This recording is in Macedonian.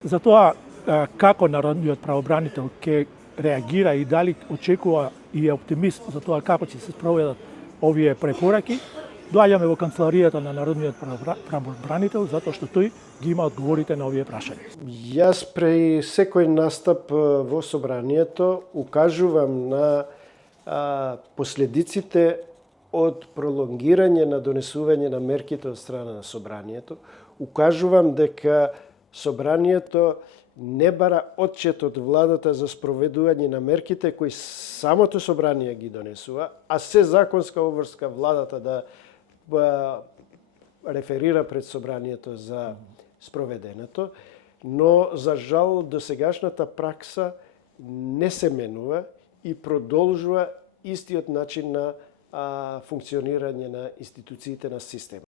Затоа како народниот правобранител ќе реагира и дали очекува и е оптимист за тоа како ќе се спроведат овие препораки, доаѓаме во канцеларијата на народниот правобранител затоа што тој ги има одговорите на овие прашања. Јас при секој настап во собранието укажувам на последиците од пролонгирање на донесување на мерките од страна на собранието. Укажувам дека собранието не бара отчет од владата за спроведување на мерките кои самото собрание ги донесува, а се законска обврска владата да реферира пред собранието за спроведеното, но за жал досегашната пракса не се менува и продолжува истиот начин на функционирање на институциите на системот.